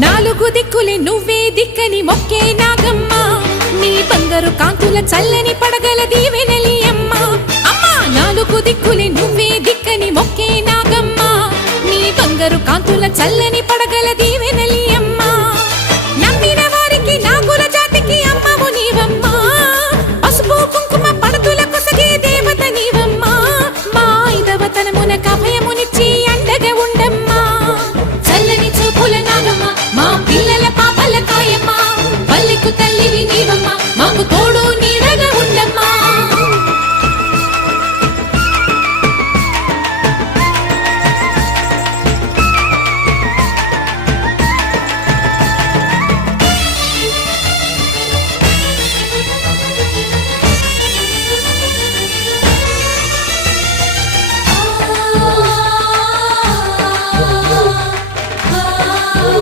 నాలుగు దిక్కులే నువ్వే దిక్కని మొక్కే నాగమ్మ నీ బంగారు కాంతుల చల్లని పడగల దీవెనలి అమ్మ అమ్మా నాలుగు దిక్కులే నువ్వే దిక్కని మొక్కే నాగమ్మ నీ బంగారు కాంతుల చల్లని పడగల దీవెన